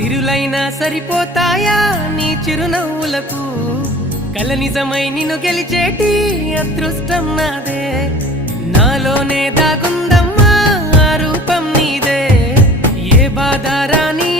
సిరులైనా సరిపోతాయా నీ చిరునవ్వులకు కల నిజమై నిన్ను గెలిచేటి అదృష్టం నాదే నాలోనే దాగుందమ్మా ఆ రూపం నీదే ఏ బాధ రాని